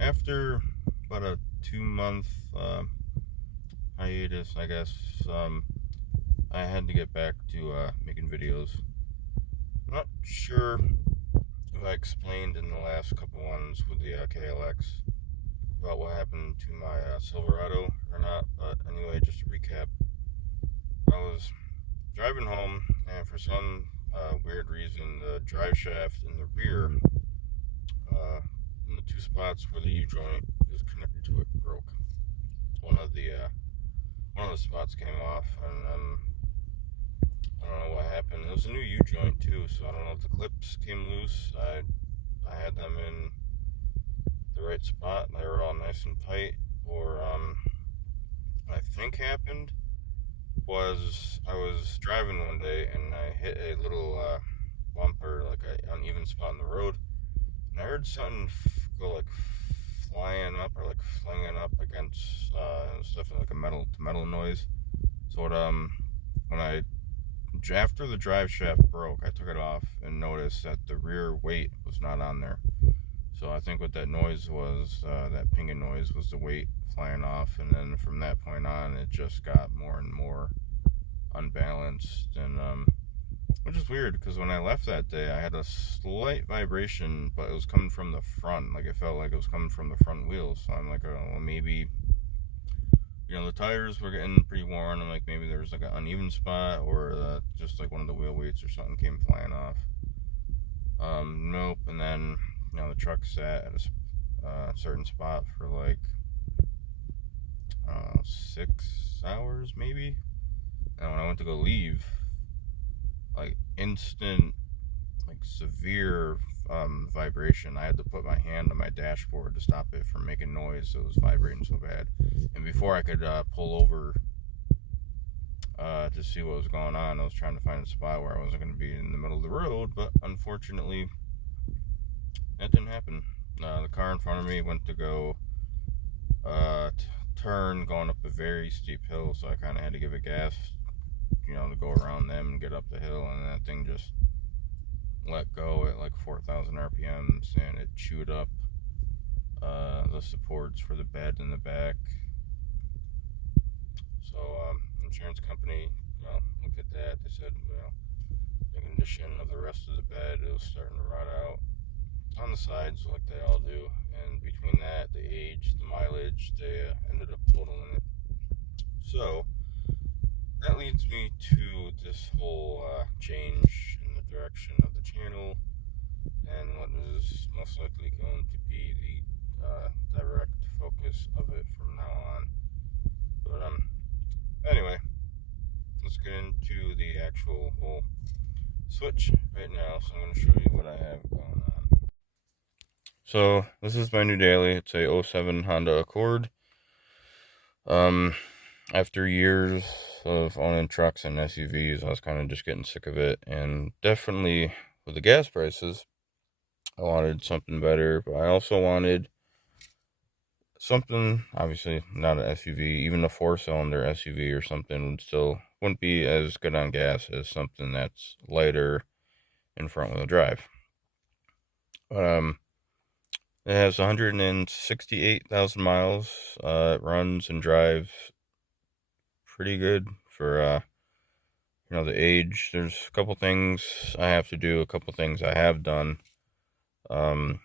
After about a 2 month hiatus, I guess, I had to get back to making videos. I'm not sure if I explained in the last couple ones with the KLX about what happened to my Silverado or not, but anyway, just to recap, I was driving home, and for some weird reason, the drive shaft in the rear, uh, in the two spots where the U joint is connected to it, broke. One of the one of the spots came off, and I don't know what happened. It was a new U joint too, so I don't know if the clips came loose. I had them in the right spot. They were all nice and tight. Or what I think happened was I was driving one day and I hit a little bumper, like an uneven spot in the road, and I heard something go like flying up or like flinging up against. It was definitely like a metal to metal noise. So when I after the drive shaft broke, I took it off and noticed that the rear weight was not on there. So I think what that noise was, that pinging noise, was the weight flying off, and then from that point on, it just got more and more unbalanced, and which is weird because when I left that day, I had a slight vibration, but it was coming from the front. Like it felt like it was coming from the front wheels. So I'm like, oh, well, maybe the tires were getting pretty worn. I'm like, maybe there was like an uneven spot, or just like one of the wheel weights or something came flying off. Nope. And then the truck sat at a certain spot for like 6 hours maybe. And when I went to go leave, like instant, like severe vibration. I had to put my hand on my dashboard to stop it from making noise. So it was vibrating so bad. And before I could pull over to see what was going on, I was trying to find a spot where I wasn't going to be in the middle of the road. But unfortunately, that didn't happen. The car in front of me went to go turn going up a very steep hill, so I kind of had to give it gas, to go around them and get up the hill, and that thing just let go at like 4,000 RPMs, and it chewed up the supports for the bed in the back. So insurance company looked at that. They said, the condition of the rest of the bed, it was starting to rot out on the sides like they all do, and between that, the age, the mileage, they ended up totaling it. So that leads me to this whole change in the direction of the channel, and what is most likely going to be the direct focus of it from now on. But anyway, let's get into the actual whole switch right now. So I'm going to show you what I have going on. So this is my new daily. It's a 07 Honda Accord. After years of owning trucks and SUVs, I was kind of just getting sick of it, and definitely with the gas prices, I wanted something better, but I also wanted something, obviously not an SUV, even a 4-cylinder SUV or something wouldn't be as good on gas as something that's lighter and front wheel drive. It has 168,000 miles. It runs and drives pretty good for the age. There's a couple things I have to do, a couple things I have done. I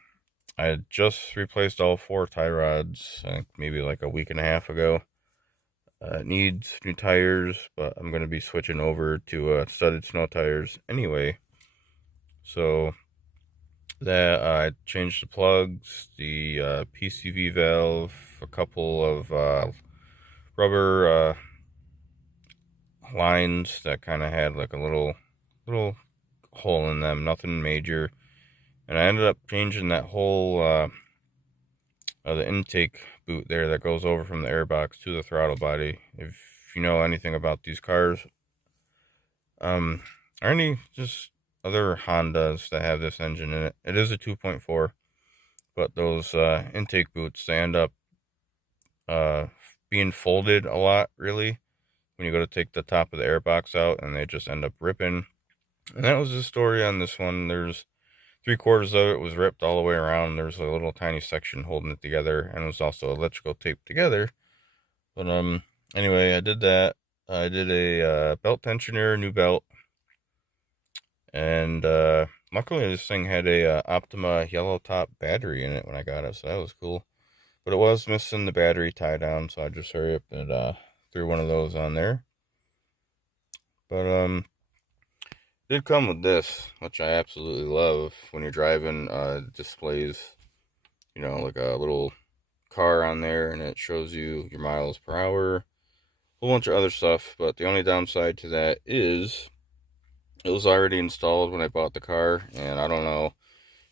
had just replaced all 4 tie rods, maybe like a week and a half ago. It needs new tires, but I'm going to be switching over to studded snow tires anyway. So that I changed the plugs, the PCV valve, a couple of rubber lines that kind of had like a little hole in them, nothing major. And I ended up changing that whole the intake boot there that goes over from the airbox to the throttle body. If you know anything about these cars, or any just other Hondas that have this engine in it, it is a 2.4, but those intake boots, they end up being folded a lot, really, when you go to take the top of the airbox out, and they just end up ripping. And that was the story on this one. There's 3/4 of it was ripped all the way around. There's a little tiny section holding it together, and it was also electrical taped together. But anyway, I did that. I did a belt tensioner, new belt, and luckily this thing had a Optima yellow top battery in it when I got it, so that was cool. But it was missing the battery tie down, so I just hurry up and threw one of those on there. But it did come with this, which I absolutely love. When you're driving, it displays, you know, like a little car on there, and it shows you your miles per hour, a whole bunch of other stuff. But the only downside to that is it was already installed when I bought the car, and I don't know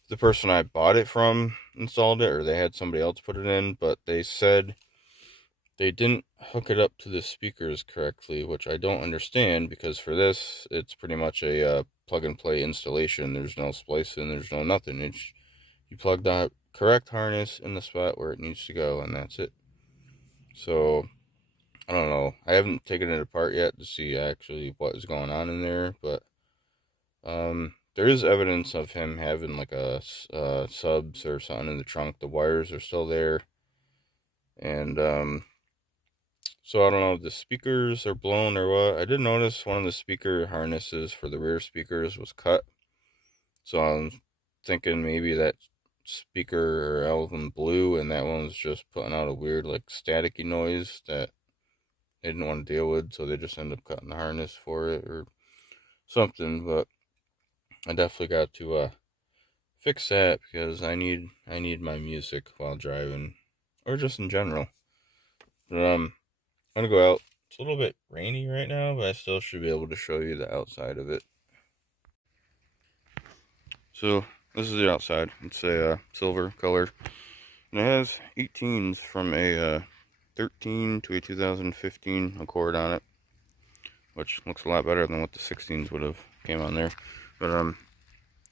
if the person I bought it from installed it or they had somebody else put it in, but they said they didn't hook it up to the speakers correctly, which I don't understand, because for this, it's pretty much a plug-and-play installation. There's no splicing, there's no nothing. You plug the correct harness in the spot where it needs to go, and that's it. So, I don't know. I haven't taken it apart yet to see actually what is going on in there, but there is evidence of him having like a subs or something in the trunk. The wires are still there, and so I don't know if the speakers are blown or what. I did notice one of the speaker harnesses for the rear speakers was cut. So I'm thinking maybe that speaker or album blew and that one's just putting out a weird like staticky noise that they didn't want to deal with. So they just ended up cutting the harness for it or something. But I definitely got to fix that because I need my music while driving or just in general. But I'm gonna go out. It's a little bit rainy right now, but I still should be able to show you the outside of it. So this is the outside. It's a silver color, and it has 18s from a 13 to a 2015 Accord on it, which looks a lot better than what the 16s would have came on there. But I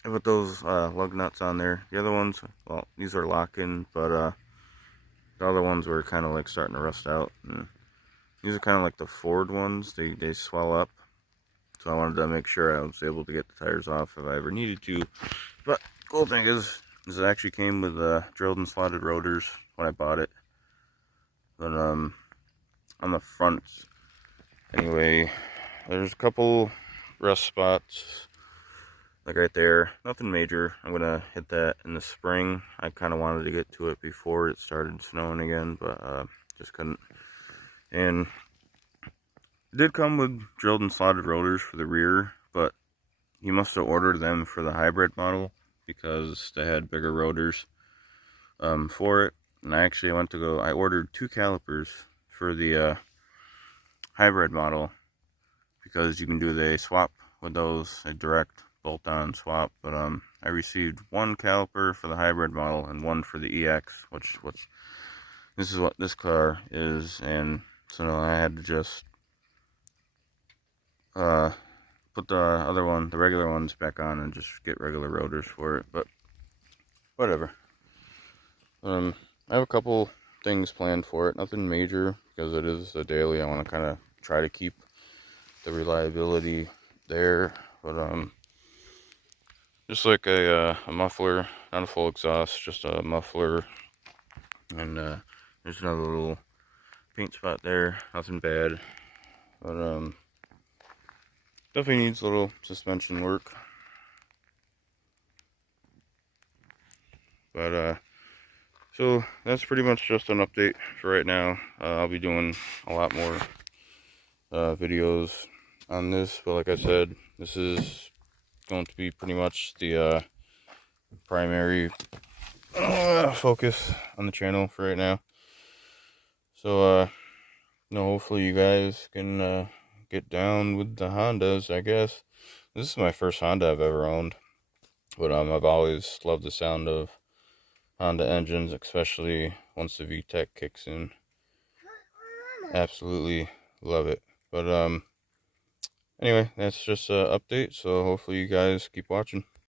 put those lug nuts on there. The other ones, well, these are locking, but the other ones were kind of like starting to rust out. And these are kind of like the Ford ones. They swell up. So I wanted to make sure I was able to get the tires off if I ever needed to. But cool thing is it actually came with drilled and slotted rotors when I bought it. But on the front, anyway, there's a couple rust spots, like right there. Nothing major. I'm gonna hit that in the spring. I kind of wanted to get to it before it started snowing again, but just couldn't. And it did come with drilled and slotted rotors for the rear, but you must have ordered them for the hybrid model because they had bigger rotors for it. And I actually I ordered 2 calipers for the hybrid model because you can do the swap with those, a direct bolt on swap. But I received 1 caliper for the hybrid model and 1 for the EX, which this is what this car is, and so I had to just put the other one, the regular ones, back on and just get regular rotors for it. But whatever. I have a couple things planned for it. Nothing major because it is a daily. I want to kind of try to keep the reliability there. But just like a muffler, not a full exhaust, just a muffler, and there's another little paint spot there. Nothing bad, but definitely needs a little suspension work. But so that's pretty much just an update for right now. I'll be doing a lot more videos on this, but like I said, this is going to be pretty much the primary focus on the channel for right now. So hopefully you guys can get down with the Hondas, I guess. This is my first Honda I've ever owned, but I've always loved the sound of Honda engines, especially once the Vtec kicks in. Absolutely love it. But anyway, that's just an update, so hopefully you guys keep watching.